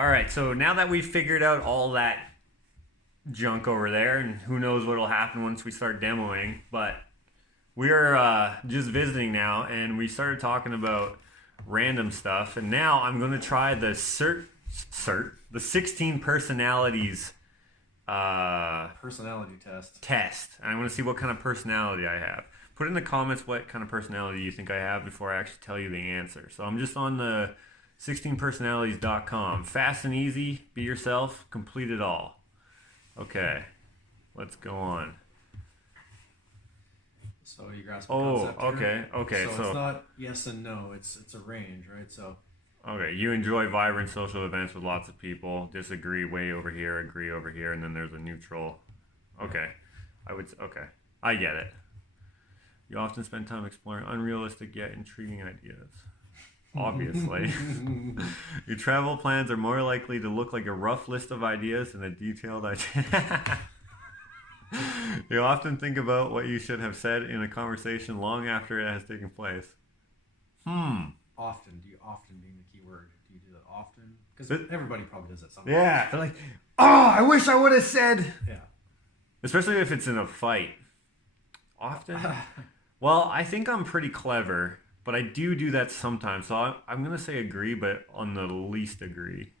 All right, so now that we've figured out all that junk over there, and who knows what'll happen once we start demoing, but we are just visiting now, and we started talking about random stuff, and now I'm going to try the the 16 personalities Personality test. test. And I want to see what kind of personality I have. Put in the comments what kind of personality you think I have before I actually tell you the answer. So I'm just on the 16personalities.com. Fast and easy, be yourself, complete it all. Okay, let's go on. So you grasp the Oh, concept here? okay. So So, it's not yes and no. It's a range, right? So okay, you enjoy vibrant social events with lots of people. Disagree way over here, agree over here, and then there's a neutral. Okay, okay, I get it. You often spend time exploring unrealistic yet intriguing ideas. Obviously. Your travel plans are more likely to look like a rough list of ideas than a detailed idea. You often think about what you should have said in a conversation long after it has taken place. often. Do you often being the key word? Do you do that often? Because everybody probably does that sometimes. Yeah, they're like, oh, I wish I would have said. Yeah. Especially if it's in a fight. Often? Well, I think I'm pretty clever, but I do that sometimes. So I'm going to say agree, but on the least agree.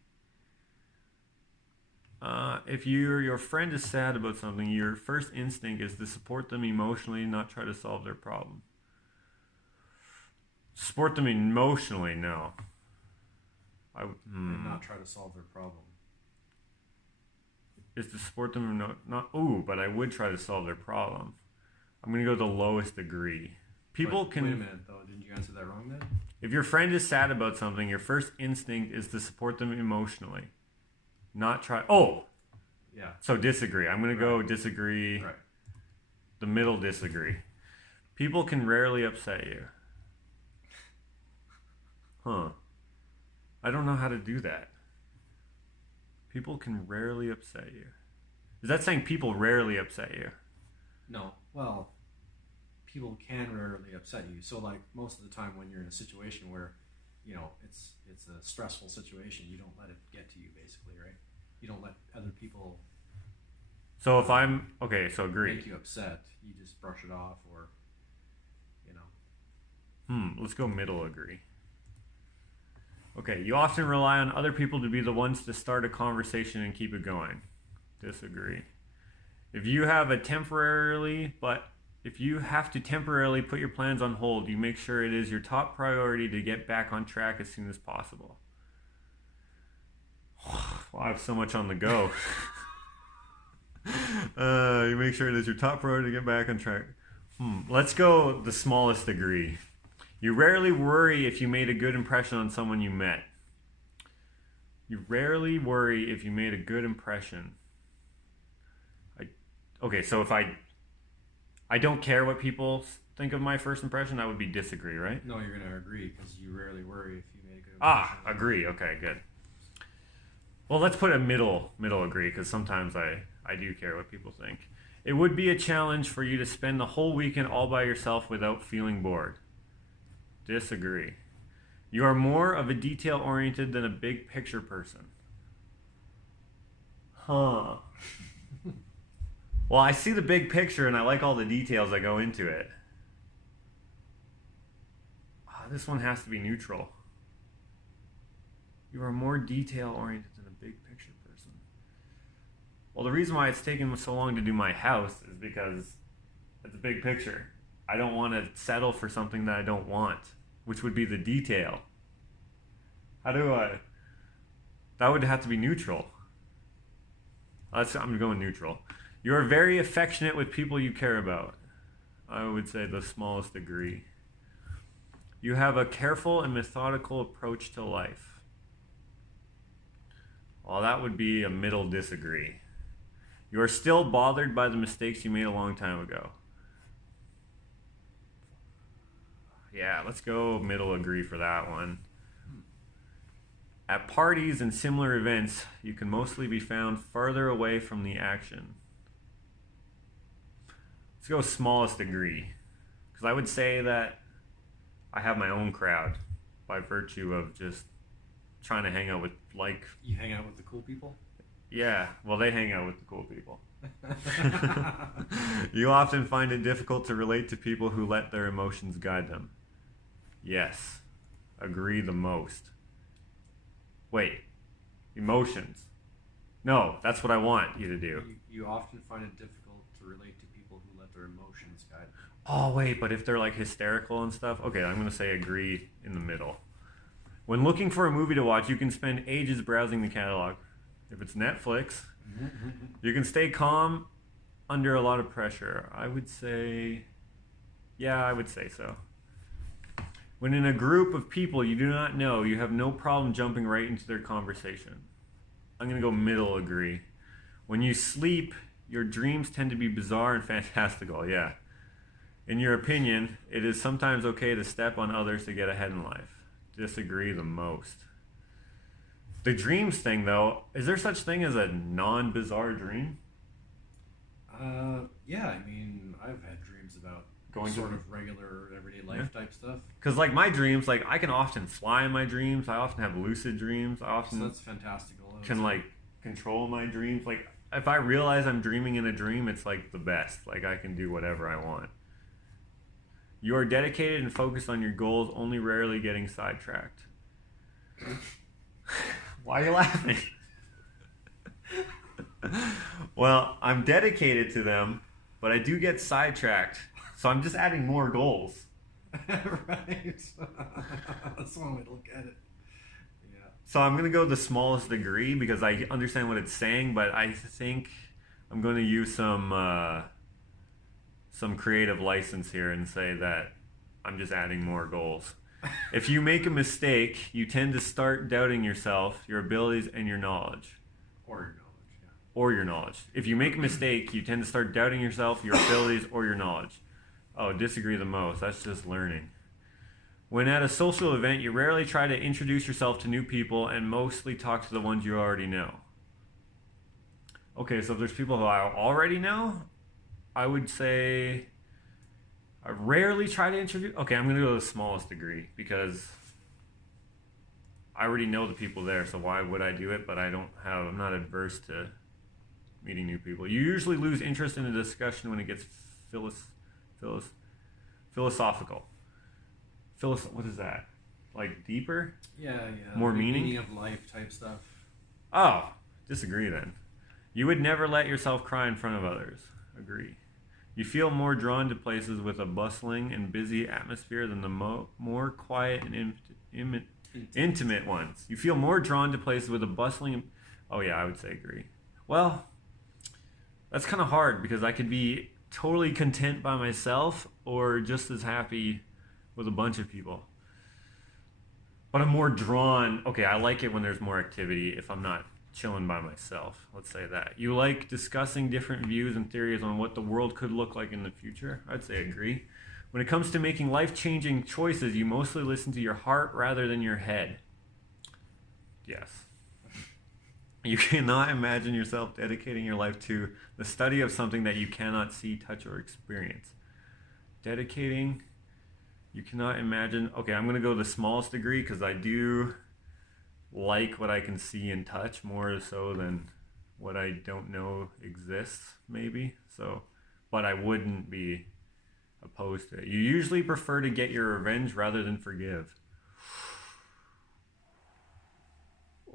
If your friend is sad about something, your first instinct is to support them emotionally, not try to solve their problem. Support them emotionally, no. And not try to solve their problem. Is to support them, but I would try to solve their problem. I'm going to go the lowest degree. People can... Wait a minute, though. Didn't you answer that wrong then? If your friend is sad about something, your first instinct is to support them emotionally. Not try... Oh! Yeah. So disagree. I'm going to go disagree. Right. The middle disagree. People can rarely upset you. Huh. I don't know how to do that. People can rarely upset you. Is that saying people rarely upset you? No. Well, people can rarely upset you. So, like, most of the time when you're in a situation where, you know, it's a stressful situation, you don't let it get to you, basically, right? You don't let other people So if I'm... Okay, so agree. make you upset. You just brush it off or, you know. Let's go middle agree. Okay, you often rely on other people to be the ones to start a conversation and keep it going. Disagree. If you have to temporarily put your plans on hold, you make sure it is your top priority to get back on track as soon as possible. Well, I have so much on the go. You make sure it is your top priority to get back on track. Let's go the smallest degree. You rarely worry if you made a good impression on someone you met. You rarely worry if you made a good impression. Okay, so if I don't care what people think of my first impression, that would be disagree, right? No, you're going to agree because you rarely worry if you made a good impression. Agree. Okay, good. Well, let's put a middle agree because sometimes I do care what people think. It would be a challenge for you to spend the whole weekend all by yourself without feeling bored. Disagree. You are more of a detail-oriented than a big picture person. Huh. Well, I see the big picture and I like all the details that go into it. This one has to be neutral. You are more detail-oriented than a big picture person. Well, the reason why it's taken so long to do my house is because it's a big picture. I don't want to settle for something that I don't want, which would be the detail. That would have to be neutral. I'm going neutral. You are very affectionate with people you care about. I would say the smallest degree. You have a careful and methodical approach to life. Well, that would be a middle disagree. You are still bothered by the mistakes you made a long time ago. Yeah, let's go middle agree for that one. At parties and similar events, you can mostly be found farther away from the action. Let's go smallest degree. Because I would say that I have my own crowd by virtue of just trying to hang out with You hang out with the cool people. yeah, well, they hang out with the cool people. You often find it difficult to relate to people who let their emotions guide them. Yes, agree the most. Wait, emotions. No, that's what I want you to do. You often find it difficult to relate to people who let their emotions guide them. Oh, wait, but if they're like hysterical and stuff, okay, I'm going to say agree in the middle. When looking for a movie to watch, you can spend ages browsing the catalog. If it's Netflix, you can stay calm under a lot of pressure. I would say, yeah, I would say so. When in a group of people you do not know, you have no problem jumping right into their conversation. I'm going to go middle agree. When you sleep, your dreams tend to be bizarre and fantastical, yeah. In your opinion, it is sometimes okay to step on others to get ahead in life. Disagree the most. The dreams thing, though, is there such thing as a non-bizarre dream? Yeah, I mean, I've had dreams about Going sort to of regular everyday life type stuff. Because like my dreams, like I can often fly in my dreams. I often have lucid dreams. I So often that's fantastical. can like control my dreams. Like if I realize I'm dreaming in a dream, it's like the best. Like I can do whatever I want. You are dedicated and focused on your goals, only rarely getting sidetracked. Why are you laughing? Well, I'm dedicated to them, but I do get sidetracked. So I'm just adding more goals. Right. That's one way to look at it. Yeah. So I'm going to go the smallest degree because I understand what it's saying, but I think I'm going to use some creative license here and say that I'm just adding more goals. If you make a mistake, you tend to start doubting yourself, your abilities, and your knowledge. Or your knowledge, yeah. Or your knowledge. If you make a mistake, you tend to start doubting yourself, your abilities, or your knowledge. Oh, disagree the most. That's just learning. When at a social event, you rarely try to introduce yourself to new people and mostly talk to the ones you already know. Okay, so if there's people who I already know, I would say I rarely try to introduce. Okay, I'm going to go to the smallest degree because I already know the people there, so why would I do it? But I'm not adverse to meeting new people. You usually lose interest in a discussion when it gets philosophical. What is that? Like deeper? Yeah. More meaning? Meaning of life type stuff. Oh, disagree then. You would never let yourself cry in front of others. Agree. You feel more drawn to places with a bustling and busy atmosphere than the more quiet and intimate ones. You feel more drawn to places with a bustling... Oh yeah, I would say agree. Well, that's kind of hard because I could be totally content by myself or just as happy with a bunch of people. But I'm more drawn... Okay, I like it when there's more activity if I'm not chilling by myself. Let's say that. You like discussing different views and theories on what the world could look like in the future. I'd say agree. When it comes to making life-changing choices, you mostly listen to your heart rather than your head. Yes. You cannot imagine yourself dedicating your life to the study of something that you cannot see, touch, or experience. Dedicating, you cannot imagine. Okay, I'm going to go the smallest degree because I do like what I can see and touch more so than what I don't know exists, maybe. So, but I wouldn't be opposed to it. You usually prefer to get your revenge rather than forgive.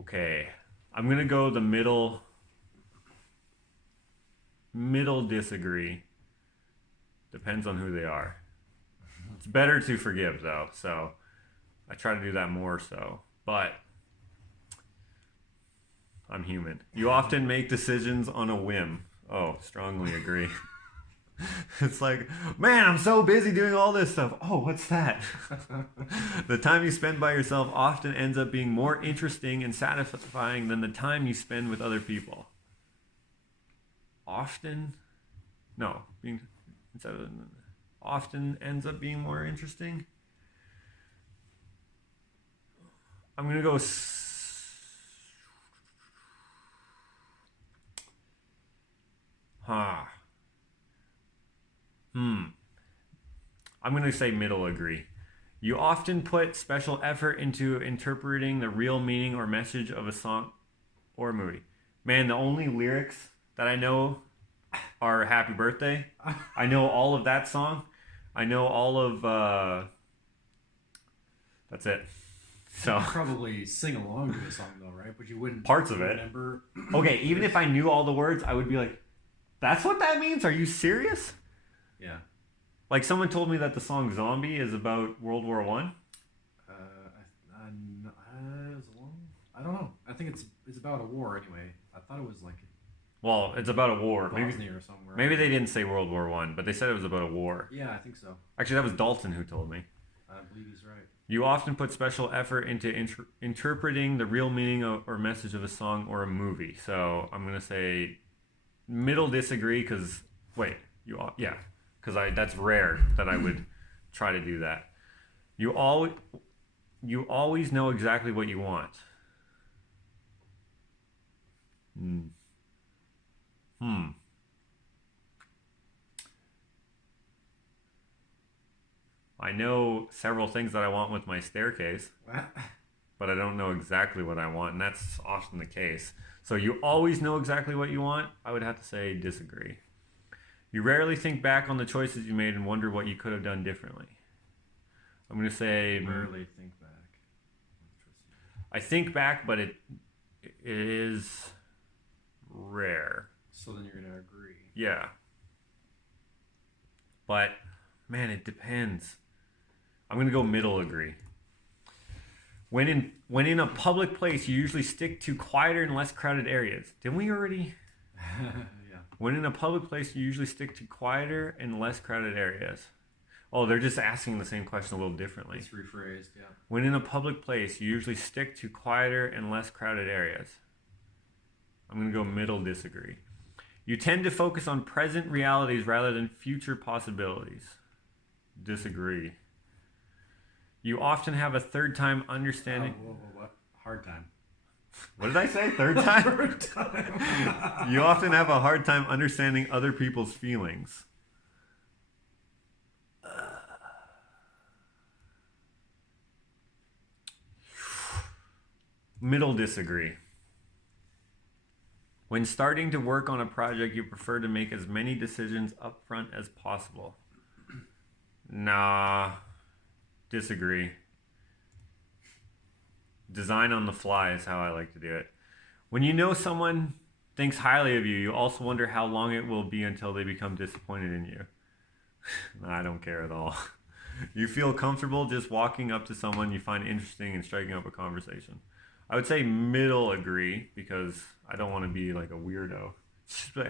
Okay, I'm gonna go the middle disagree. Depends on who they are. It's better to forgive though, so I try to do that more so. But I'm human. You often make decisions on a whim. Oh, strongly agree. It's like, man, I'm so busy doing all this stuff. Oh, what's that? The time you spend by yourself often ends up being more interesting and satisfying than the time you spend with other people. Often ends up being more interesting. I'm going to go I'm going to say middle agree. You often put special effort into interpreting the real meaning or message of a song or a movie. Man, the only lyrics that I know are Happy Birthday. I know all of that song. I know all of... that's it. So You could probably sing along to a song though, right? But you wouldn't Parts of it. remember. Okay, even if I knew all the words, I would be like, that's what that means? Are you serious? Yeah. Like someone told me that the song Zombie is about World War One. I don't know. I think it's about a war anyway. I thought it was like Well, it's about a war. Bosnia or somewhere. Maybe they didn't say World War One, but they said it was about a war. Yeah, I think so. Actually, that was Dalton who told me. I believe he's right. You often put special effort into interpreting the real meaning or message of a song or a movie. So I'm gonna say middle disagree because that's rare that I would try to do that. You always know exactly what you want. I know several things that I want with my staircase, but I don't know exactly what I want, and that's often the case. So you always know exactly what you want? I would have to say disagree. You rarely think back on the choices you made and wonder what you could have done differently. I'm going to say... Rarely think back. I think back, but it is rare. So then you're going to agree. Yeah. But, man, it depends. I'm going to go middle agree. When in a public place, you usually stick to quieter and less crowded areas. Didn't we already? Yeah. When in a public place, you usually stick to quieter and less crowded areas. Oh, they're just asking the same question a little differently. It's rephrased, yeah. When in a public place, you usually stick to quieter and less crowded areas. I'm going to go middle disagree. You tend to focus on present realities rather than future possibilities. Disagree. You often have a third time understanding... What? Hard time. What did I say? Third time? Third time. You often have a hard time understanding other people's feelings. Middle disagree. When starting to work on a project, you prefer to make as many decisions up front as possible. Nah. Disagree. Design on the fly is how I like to do it. When you know someone thinks highly of you, you also wonder how long it will be until they become disappointed in you. I don't care at all. You feel comfortable just walking up to someone you find interesting and striking up a conversation. I would say middle agree because I don't want to be like a weirdo.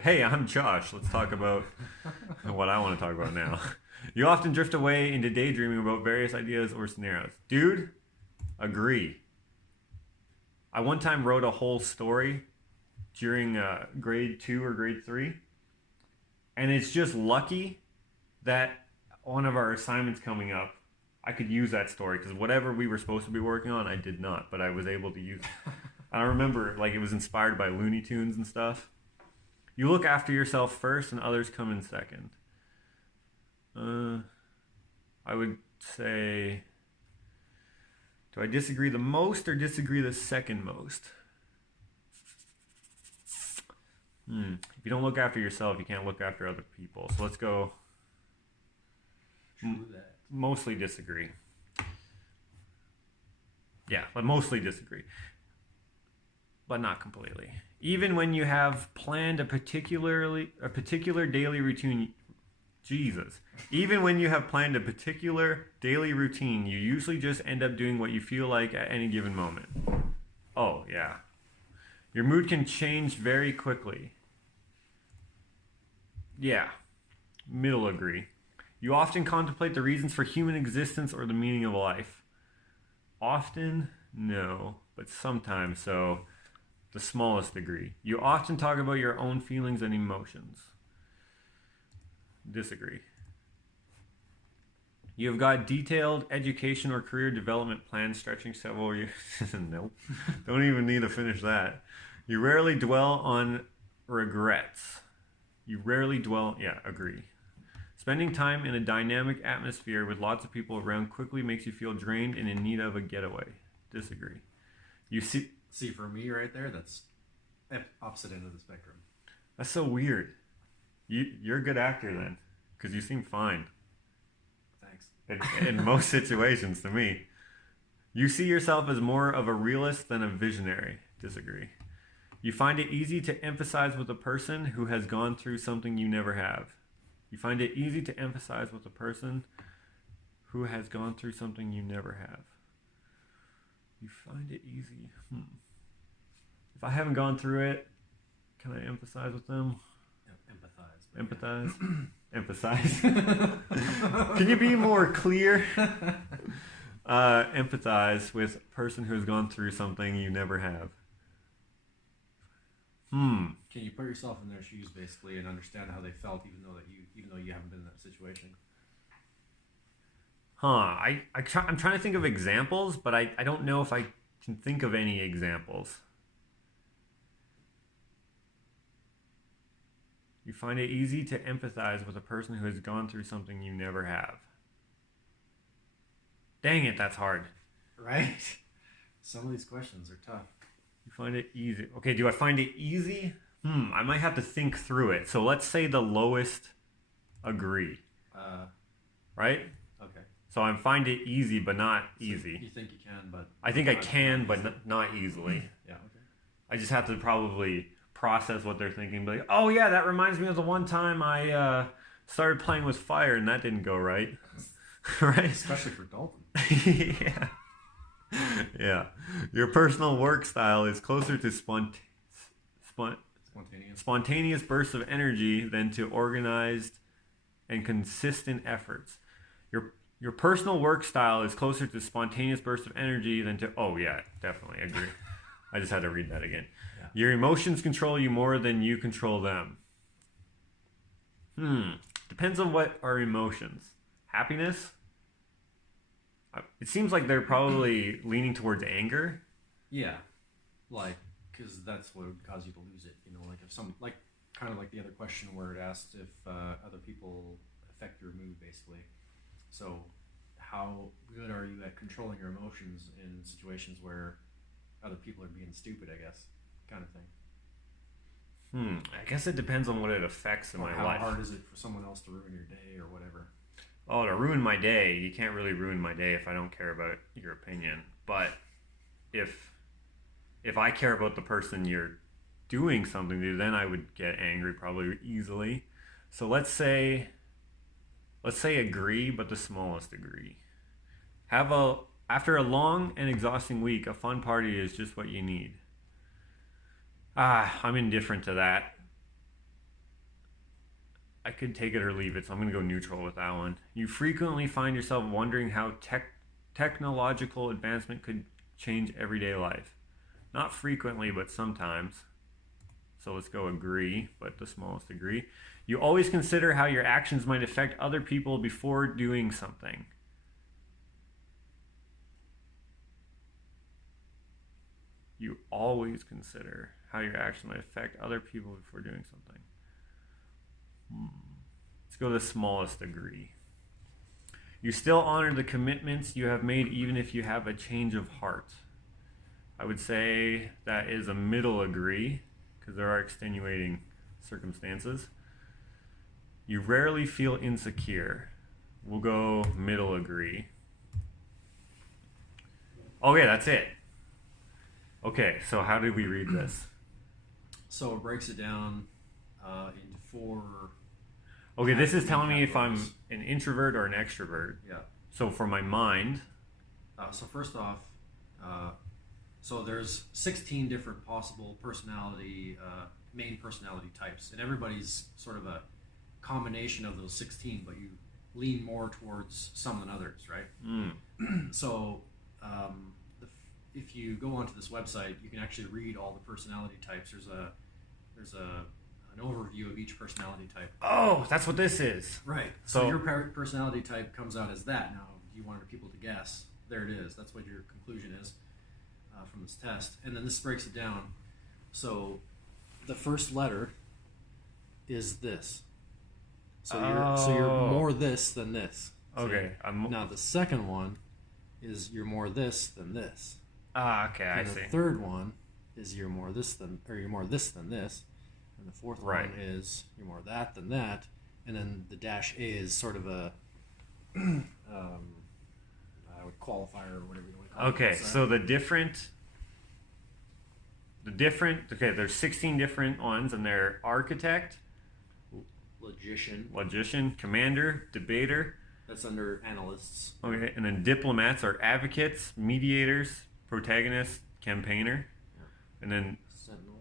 Hey, I'm Josh. Let's talk about what I want to talk about now. You often drift away into daydreaming about various ideas or scenarios. Dude, agree. I one time wrote a whole story during grade 2 or grade 3. And it's just lucky that one of our assignments coming up, I could use that story because whatever we were supposed to be working on, I did not, but I was able to use it. I remember like it was inspired by Looney Tunes and stuff. You look after yourself first and others come in second. I would say, do I disagree the most or disagree the second most? If you don't look after yourself, you can't look after other people. So let's go True that. mostly disagree. Yeah, but mostly disagree. But not completely. Even when you have planned a particular daily routine, even when you have planned a particular daily routine, you usually just end up doing what you feel like at any given moment. Oh, yeah. Your mood can change very quickly. Yeah. Middle agree. You often contemplate the reasons for human existence or the meaning of life. Often, no, but sometimes, so the smallest degree. You often talk about your own feelings and emotions. Disagree. You have got detailed education or career development plans stretching several years. Nope. Don't even need to finish that. You rarely dwell on regrets. Yeah, agree. Spending time in a dynamic atmosphere with lots of people around quickly makes you feel drained and in need of a getaway. Disagree. You see, See, for me right there, that's opposite end of the spectrum. that's so weird. You're a good actor then, because you seem fine Thanks. in most situations to me. You see yourself as more of a realist than a visionary. Disagree. You find it easy to empathize with a person who has gone through something you never have. You find it easy to empathize with a person who has gone through something you never have. You find it easy. If I haven't gone through it, can I empathize with them? Empathize. Emphasize. Can you be more clear? Empathize with a person who has gone through something you never have. Can you put yourself in their shoes basically and understand how they felt, even though you haven't been in that situation? I'm trying to think of examples, but I don't know if I can think of any examples. You find it easy to empathize with a person who has gone through something you never have. Dang it, that's hard. Right? Some of these questions are tough. You find it easy. Okay, do I find it easy? I might have to think through it. So let's say the lowest agree. Right? Okay. So I find it easy, but not easy. You think you can, but... I think I can, but not easily. Yeah, okay. I just have to probably process what they're thinking. Be like, oh yeah, that reminds me of the one time I started playing with fire and that didn't go right. Right? Especially for Dalton. Yeah. Yeah. Your personal work style is closer to spontaneous bursts of energy than to organized and consistent efforts. Your personal work style is closer to spontaneous bursts of energy than to... Oh, yeah, definitely. Agree. I just had to read that again. Yeah. Your emotions control you more than you control them. Depends on what are emotions. Happiness? It seems like they're probably leaning towards anger. Yeah. Like, because that's what would cause you to lose it. You know, like if kind of like the other question where it asked if other people affect your mood, basically. So, how good are you at controlling your emotions in situations where other people are being stupid, I guess, kind of thing. I guess it depends on what it affects in my life. How hard is it for someone else to ruin your day or whatever? Oh, to ruin my day, you can't really ruin my day if I don't care about your opinion. But if I care about the person you're doing something to, then I would get angry probably easily. So let's say agree, but the smallest agree. After a long and exhausting week, a fun party is just what you need. I'm indifferent to that. I could take it or leave it, so I'm going to go neutral with that one. You frequently find yourself wondering how technological advancement could change everyday life. Not frequently, but sometimes. So let's go agree, but the smallest agree. You always consider how your actions might affect other people before doing something. You always consider how your actions might affect other people before doing something. Let's go the smallest agree. You still honor the commitments you have made even if you have a change of heart. I would say that is a middle agree because there are extenuating circumstances. You rarely feel insecure. We'll go middle agree. Okay, that's it. Okay, so how did we read this? So it breaks it down into four... Okay, this is telling me if I'm an introvert or an extrovert. Yeah. So for my mind... So first off, so there's 16 different possible main personality types, and everybody's sort of a combination of those 16, but you lean more towards some than others, right? So if you go onto this website, you can actually read all the personality types. There's an overview of each personality type. Oh, that's what this is. Right. So your personality type comes out as that. Now, if you wanted people to guess, there it is. That's what your conclusion is from this test. And then this breaks it down. So the first letter is this. So you're more this than this. Okay. Now the second one is you're more this than this. Okay, I And see. the third one is you're more this than this. And the fourth one is you're more that than that. And then the dash A is sort of a qualifier or whatever you want to call it. Okay, so okay, there's 16 different ones, and they're architect, logician, commander, debater. That's under analysts. Okay, and then diplomats are advocates, mediators, protagonists, campaigner, and then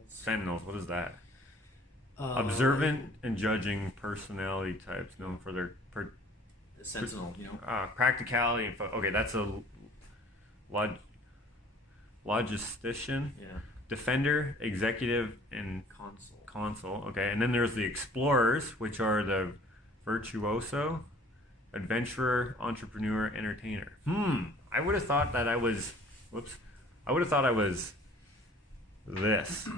sentinels. What is that? Observant and judging personality types known for their sentinel, practicality and okay, that's a logistician. Yeah. Defender, executive, and consul. Okay, and then there's the explorers, which are the virtuoso, adventurer, entrepreneur, entertainer. I would have thought that I was. I would have thought I was this,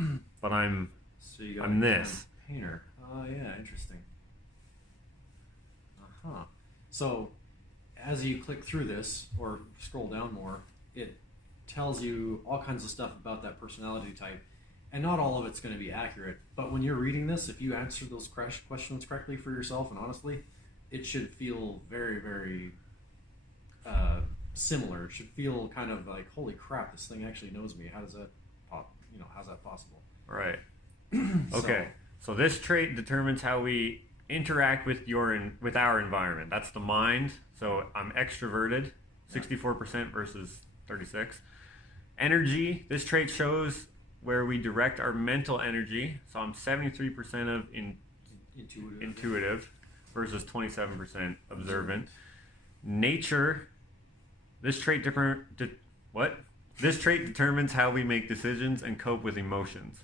but I'm this. Campaigner. Oh yeah, interesting. So, as you click through this or scroll down more, it tells you all kinds of stuff about that personality type, and not all of it's going to be accurate. But when you're reading this, if you answer those questions correctly for yourself and honestly, it should feel very, very similar. It should feel kind of like, holy crap, this thing actually knows me. How does that how's that possible? Right. Okay. So this trait determines how we interact with our environment. That's the mind. So I'm extroverted, 64% versus 36. Energy. This trait shows where we direct our mental energy. So I'm 73% of intuitive versus 27% observant. Nature. This trait This trait determines how we make decisions and cope with emotions.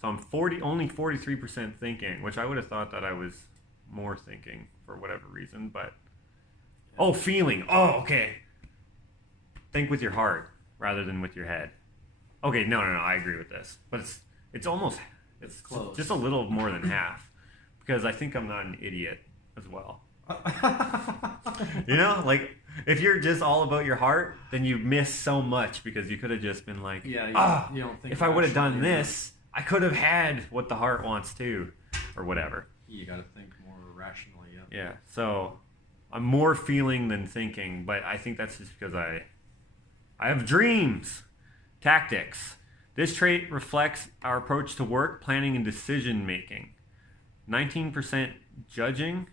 So I'm only 43% thinking, which I would have thought that I was more thinking for whatever reason, but feeling. Oh, okay. Think with your heart rather than with your head. Okay, no, I agree with this. But it's close. Just a little more than half, because I think I'm not an idiot as well. Like if you're just all about your heart, then you miss so much, because you could have just been like, you don't think if I would have done this, I could have had what the heart wants too, or whatever. You got to think more rationally. Yeah. So I'm more feeling than thinking, but I think that's just because I have dreams. Tactics. This trait reflects our approach to work, planning, and decision making. 19% judging,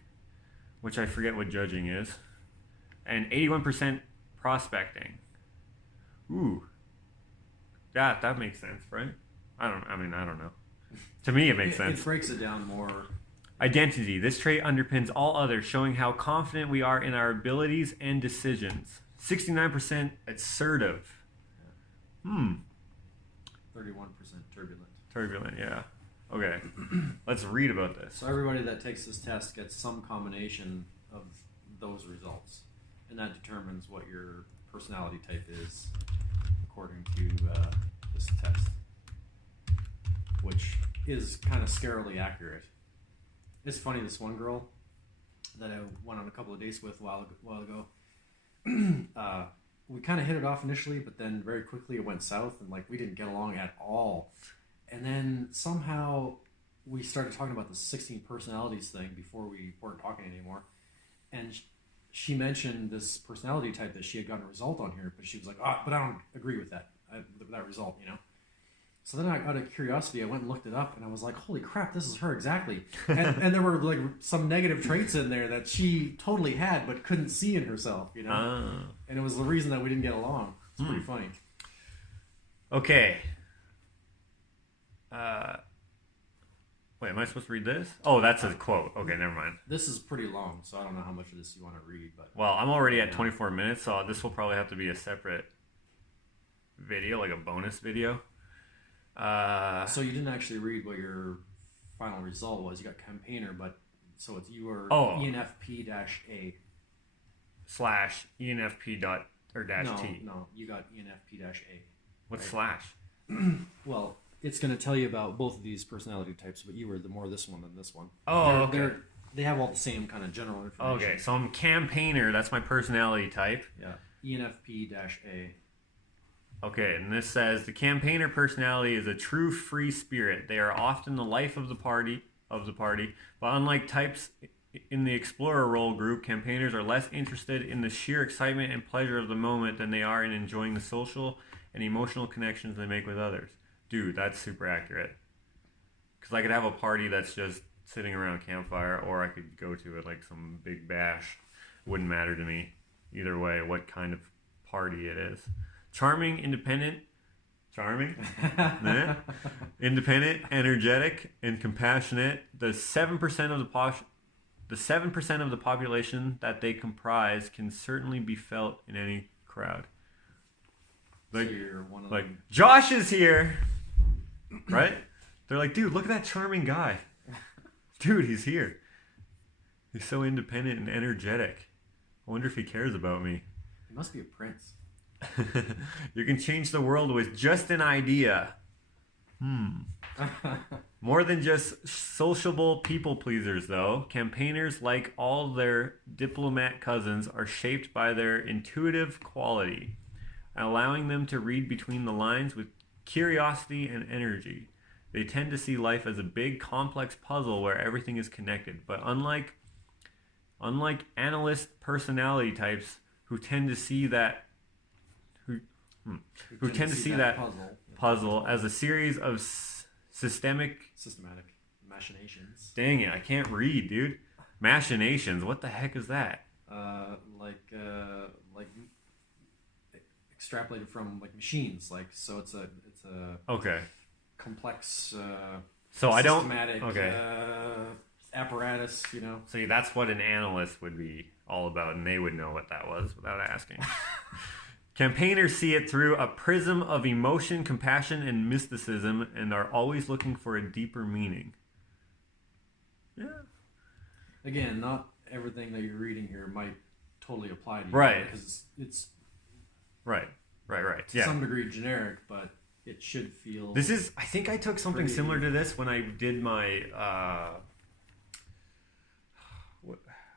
which I forget what judging is, and 81% prospecting. Ooh. That makes sense, right? I don't know. To me, it makes sense. It breaks it down more. Identity. This trait underpins all others, showing how confident we are in our abilities and decisions. 69% assertive. 31% turbulent. Turbulent, yeah. Okay. Let's read about this. So everybody that takes this test gets some combination of those results, and that determines what your personality type is according to this test, which is kind of scarily accurate. It's funny, this one girl that I went on a couple of dates with a while ago, we kind of hit it off initially, but then very quickly it went south, and we didn't get along at all. And then somehow we started talking about the 16 personalities thing before we weren't talking anymore. And she mentioned this personality type that she had gotten a result on here, but she was like, but I don't agree with that result, So then out of curiosity, I went and looked it up, and I was like, holy crap, this is her exactly. And there were some negative traits in there that she totally had but couldn't see in herself, And it was the reason that we didn't get along. It's pretty funny. Okay. Wait, am I supposed to read this? Oh, that's a quote. Okay, never mind. This is pretty long, so I don't know how much of this you want to read. But well, I'm already at 24 minutes, so this will probably have to be a separate video, like a bonus video. So you didn't actually read what your final result was. You got campaigner, but so it's you were ENFP-A / ENFP -T. No, you got ENFP-A. What's /? Well, it's going to tell you about both of these personality types, but you were the more this one than this one. Oh, okay. They have all the same kind of general information. Okay, so I'm campaigner. That's my personality type. Yeah. ENFP-A. Okay, and this says the campaigner personality is a true free spirit. They are often the life of the party, but unlike types in the explorer role group, campaigners are less interested in the sheer excitement and pleasure of the moment than they are in enjoying the social and emotional connections they make with others. Dude, that's super accurate. Because I could have a party that's just sitting around a campfire, or I could go to it like some big bash. Wouldn't matter to me either way what kind of party it is. Charming, independent, independent, energetic, and compassionate. The 7% of the population that they comprise can certainly be felt in any crowd. Like, so you're one of like them. Josh is here, right? They're like, dude, look at that charming guy. Dude, he's here. He's so independent and energetic. I wonder if he cares about me. He must be a prince. You can change the world with just an idea. More than just sociable people pleasers, though. Campaigners, like all their diplomat cousins, are shaped by their intuitive quality, allowing them to read between the lines with curiosity and energy. They tend to see life as a big, complex puzzle where everything is connected. But unlike analyst personality types who tend to see that puzzle as a series of systematic machinations. Dang it, I can't read, dude. Machinations. What the heck is that? Like extrapolated from like machines. Like so, it's a Okay. complex. So I don't. Systematic. Okay. Apparatus. You know. See, that's what an analyst would be all about, and they would know what that was without asking. Campaigners see it through a prism of emotion, compassion, and mysticism, and are always looking for a deeper meaning. Yeah. Again, not everything that you're reading here might totally apply to you. Right. Because it's Right. to Yeah. some degree generic, but it should feel. This is. I think I took something Pretty- similar to this when I did my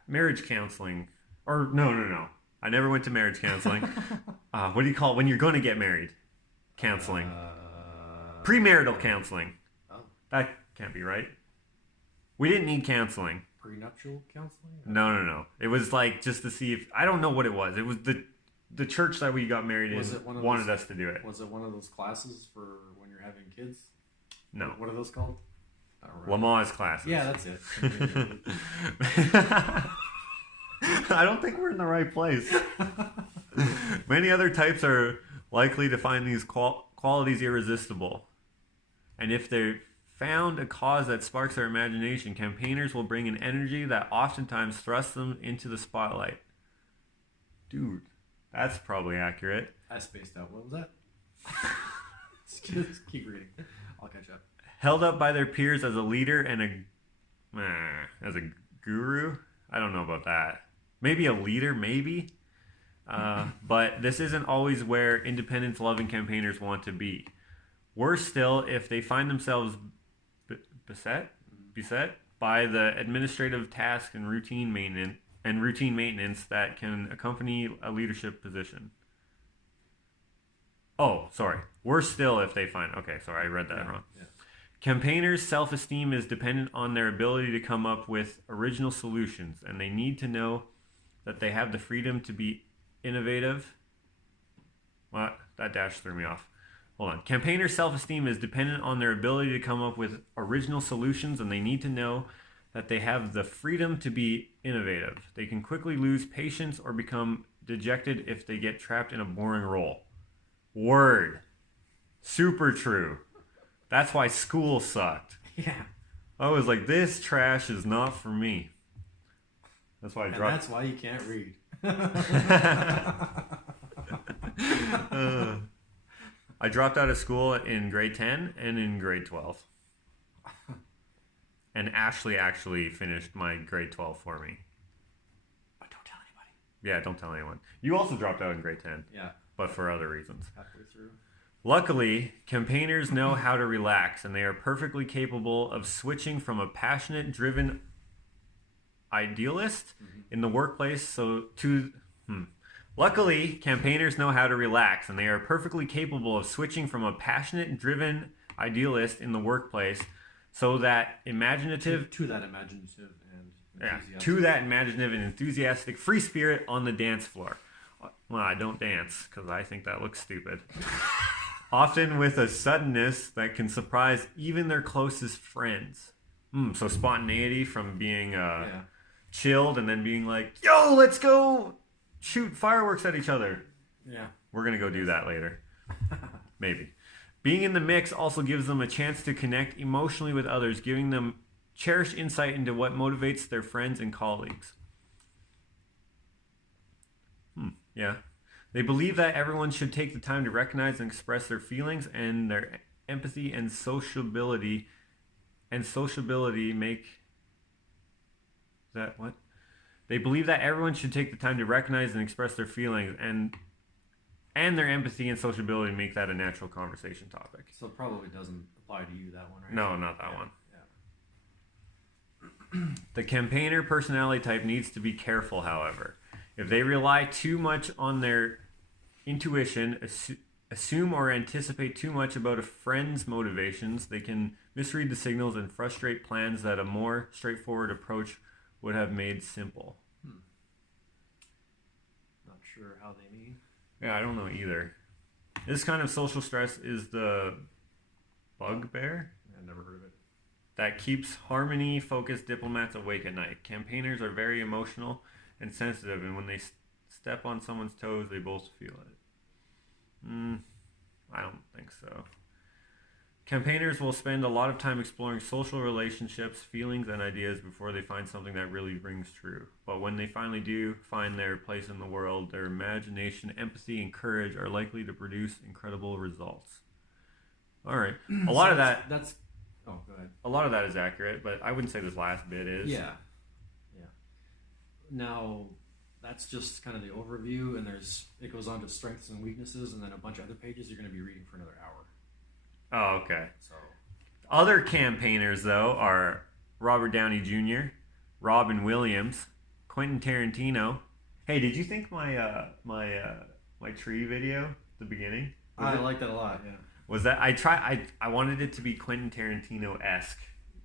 marriage counseling. Or no. I never went to marriage counseling. What do you call it when you're going to get married? Counseling. Premarital counseling. Oh. That can't be right. We didn't need counseling. Prenuptial counseling? No. It was like just to see if I don't know what it was. It was the church that we got married Was in it one of wanted those- us to do it. Was it one of those classes for when you're having kids? No. What are those called? I don't remember. Lamaze classes. Yeah, that's it. I don't think we're in the right place. Many other types are likely to find these qualities irresistible. And if they found a cause that sparks their imagination, campaigners will bring an energy that oftentimes thrusts them into the spotlight. Dude, that's probably accurate. I spaced out. What was that? Just keep reading. I'll catch up. Held up by their peers as a leader and as a guru. I don't know about that. Maybe a leader, maybe. But this isn't always where independence-loving campaigners want to be. Worse still, if they find themselves beset by the administrative tasks and routine maintenance that can accompany a leadership position. Oh, sorry. Worse still if they find... Okay, sorry, I read that wrong. Yeah. Campaigners' self-esteem is dependent on their ability to come up with original solutions, and they need to know that they have the freedom to be innovative. What? That dash threw me off. Hold on. Campaigners' self-esteem is dependent on their ability to come up with original solutions, and they need to know that they have the freedom to be innovative. They can quickly lose patience or become dejected if they get trapped in a boring role. Word. Super true. That's why school sucked. Yeah. I was like, this trash is not for me. That's why I And dropped. that's why you can't read. I dropped out of school in grade 10 and in grade 12. And Ashley actually finished my grade 12 for me. But don't tell anybody. Yeah, don't tell anyone. You also dropped out in grade 10, Yeah. but for other reasons. Halfway through. Luckily, campaigners know how to relax, and they are perfectly capable of switching from a passionate, driven idealist in the workplace. Luckily, campaigners know how to relax, and they are perfectly capable of switching from a passionate and driven idealist in the workplace so that imaginative to that imaginative and enthusiastic. to that imaginative and enthusiastic free spirit on the dance floor. Well, I don't dance because I think that looks stupid. Often with a suddenness that can surprise even their closest friends. So spontaneity from being chilled and then being like, yo, let's go shoot fireworks at each other. Yeah. We're going to go do that later. Maybe. Being in the mix also gives them a chance to connect emotionally with others, giving them cherished insight into what motivates their friends and colleagues. Yeah. They believe that everyone should take the time to recognize and express their feelings, and their empathy and sociability make that what? They believe that everyone should take the time to recognize and express their feelings, and their empathy and sociability make that a natural conversation topic. So it probably doesn't apply to you, that one, right? No, not that one. Yeah. The campaigner personality type needs to be careful, however. If they rely too much on their intuition, assume or anticipate too much about a friend's motivations, they can misread the signals and frustrate plans that a more straightforward approach would have made simple. Not sure how they mean. Yeah, I don't know either. This kind of social stress is the bugbear I've never heard of it. that keeps harmony-focused diplomats awake at night. Campaigners are very emotional and sensitive, and when they step on someone's toes, they both feel it. I don't think so. Campaigners will spend a lot of time exploring social relationships, feelings, and ideas before they find something that really rings true. But when they finally do find their place in the world, their imagination, empathy, and courage are likely to produce incredible results. All right. A lot of that... Oh, go ahead. A lot of that is accurate, but I wouldn't say this last bit is. Yeah. Now, that's just kind of the overview, and it goes on to strengths and weaknesses, and then a bunch of other pages you're going to be reading for another hour. Oh, okay. So, other campaigners, though, are Robert Downey Jr., Robin Williams, Quentin Tarantino. Hey, did you think my tree video at the beginning? I like that a lot. Yeah. Was that I wanted it to be Quentin Tarantino-esque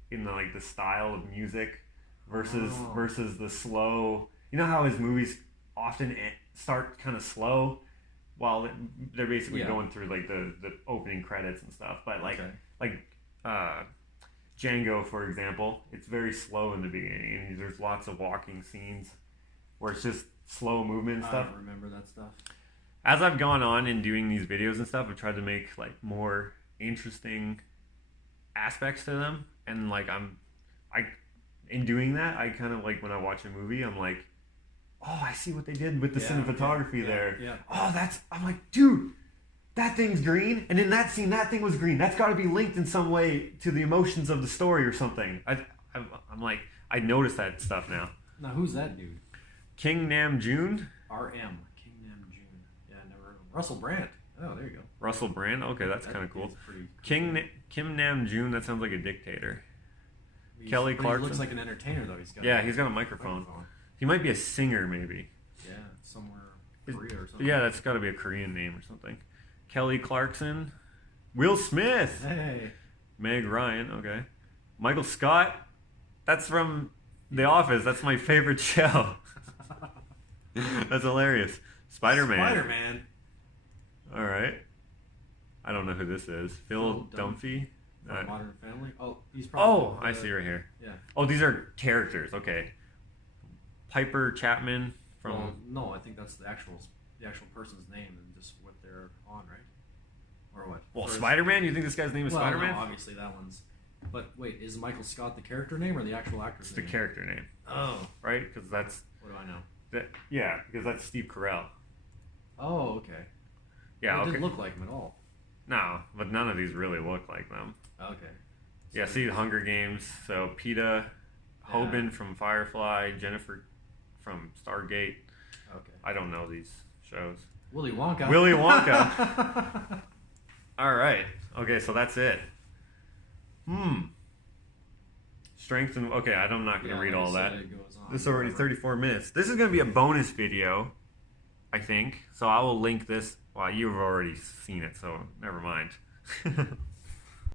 in the style of music versus the slow. You know how his movies often start kind of slow while they're basically going through the opening credits and stuff. But Django, for example, it's very slow in the beginning, and there's lots of walking scenes where it's just slow movement and stuff. I don't remember that stuff. As I've gone on in doing these videos and stuff, I've tried to make more interesting aspects to them, and in doing that, I kind of when I watch a movie, I'm like, oh, I see what they did with the cinematography there. Yeah. Oh, I'm like, dude, that thing's green, and in that scene, that thing was green. That's got to be linked in some way to the emotions of the story or something. I'm like, I notice that stuff now. Now, who's that dude? King Nam June. R.M. King Nam June. Yeah, I never heard of him. Russell Brand. Oh, there you go. Russell Brand. Okay, that's kind of cool. Kim Nam June. That sounds like a dictator. Kelly Clarkson. He looks like an entertainer, though. He's got Yeah, somewhere in Korea or something. Yeah, that's got to be a Korean name or something. Kelly Clarkson. Will Smith. Hey. Meg Ryan. Okay. Michael Scott. That's from The Office. That's my favorite show. That's hilarious. Spider-Man. All right. I don't know who this is. Phil Dunphy. Modern Family. Oh, he's probably. I see right here. Yeah. Oh, these are characters. Okay. Piper Chapman from. Well, no, I think that's the actual person's name and just what they're on, right? Or what? Well, Spider-Man. You think this guy's name is Spider-Man? No, obviously that one's. But wait, is Michael Scott the character name or the actual actor's it's name? the character name. Oh. Right? Because that's. What do I know? Because that's Steve Carell. Oh, okay. Yeah. It didn't look like him at all. No, but none of these really look like them. Okay. Yeah, see the Hunger Games. So PETA, Hoban from Firefly, Jennifer from Stargate. Okay. I don't know these shows. Willy Wonka. Willy Wonka. All right. Okay, so that's it. Strength and okay, I'm not going to read like all I that. said, it goes on This is already forever. 34 minutes. This is going to be a bonus video, I think. So I will link this. Well, you've already seen it, so never mind.